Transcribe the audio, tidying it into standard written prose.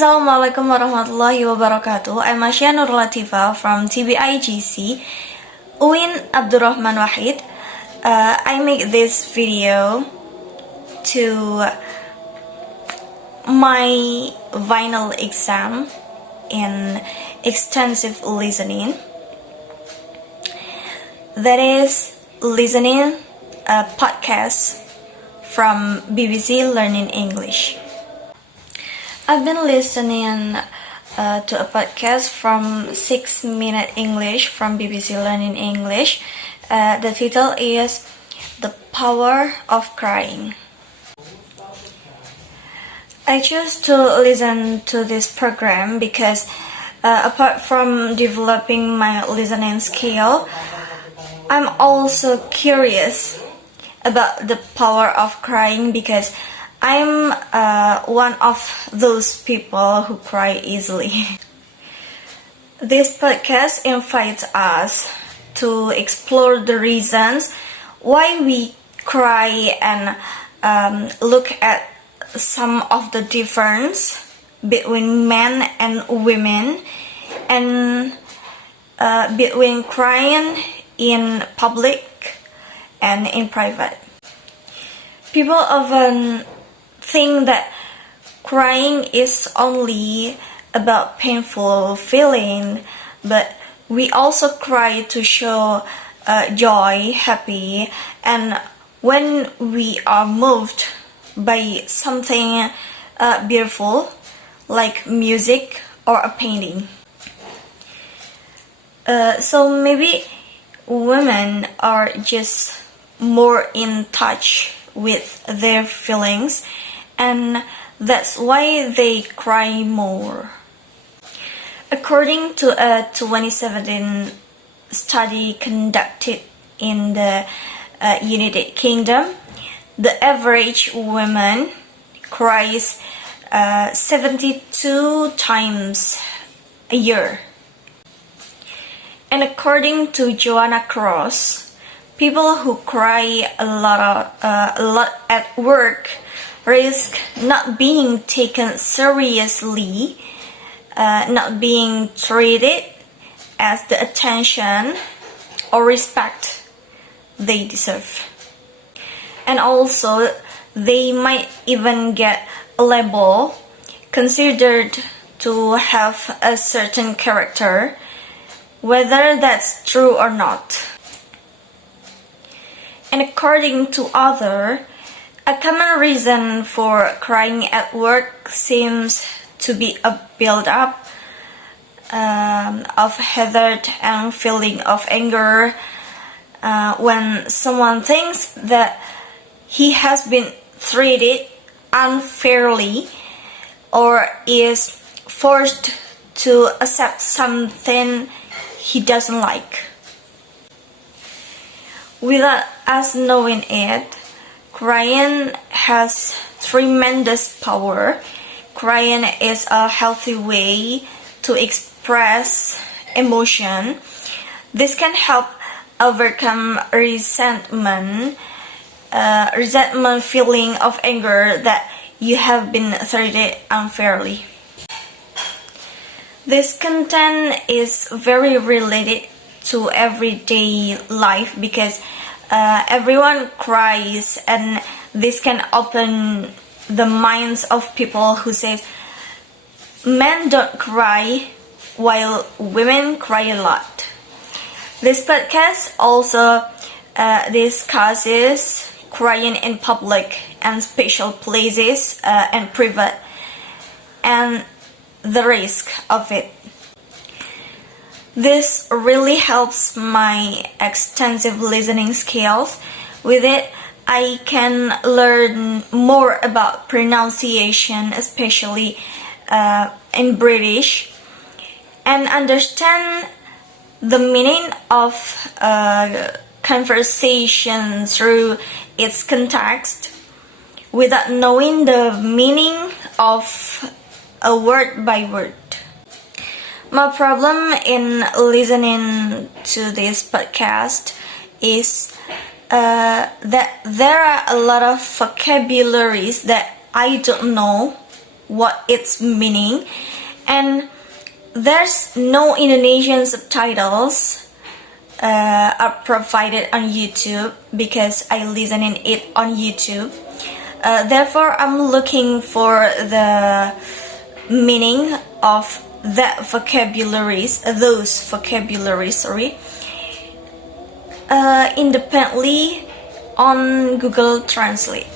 Assalamualaikum warahmatullahi wabarakatuh. I'm Assya Nurul Latifah from TBIG-C, Uin Abdurrahman Wahid. I make this video to my final exam in extensive listening. That is listening a podcast from BBC Learning English. I've been listening to a podcast from 6 Minute English from BBC Learning English. The title is The Power of Crying. I chose to listen to this program because apart from developing my listening skill, I'm also curious about the power of crying because I'm one of those people who cry easily. This podcast invites us to explore the reasons why we cry and look at some of the difference between men and women and between crying in public and in private. People often think that crying is only about painful feeling, but we also cry to show joy, happy, and when we are moved by something beautiful like music or a painting. So maybe women are just more in touch with their feelings, and that's why they cry more. According to a 2017 study conducted in the United Kingdom, the average woman cries 72 times a year. And according to Joanna Cross, people who cry a lot at work risk not being taken seriously, not being treated as the attention or respect they deserve. And also, they might even get a label considered to have a certain character, whether that's true or not. And according to others, a common reason for crying at work seems to be a build-up of hatred and feeling of anger when someone thinks that he has been treated unfairly or is forced to accept something he doesn't like. Without us knowing it, crying has tremendous power. Crying is a healthy way to express emotion. This can help overcome resentment feeling of anger that you have been treated unfairly. This content is very related to everyday life because everyone cries, and this can open the minds of people who say men don't cry while women cry a lot. This podcast also discusses crying in public and special places and private, and the risk of it. This really helps my extensive listening skills. With it, I can learn more about pronunciation, especially in British, and understand the meaning of conversation through its context without knowing the meaning of a word by word. My problem in listening to this podcast is that there are a lot of vocabularies that I don't know what its meaning, and there's no Indonesian subtitles are provided on YouTube because I listen in it on YouTube. Therefore, I'm looking for the meaning of those vocabularies, independently on Google Translate.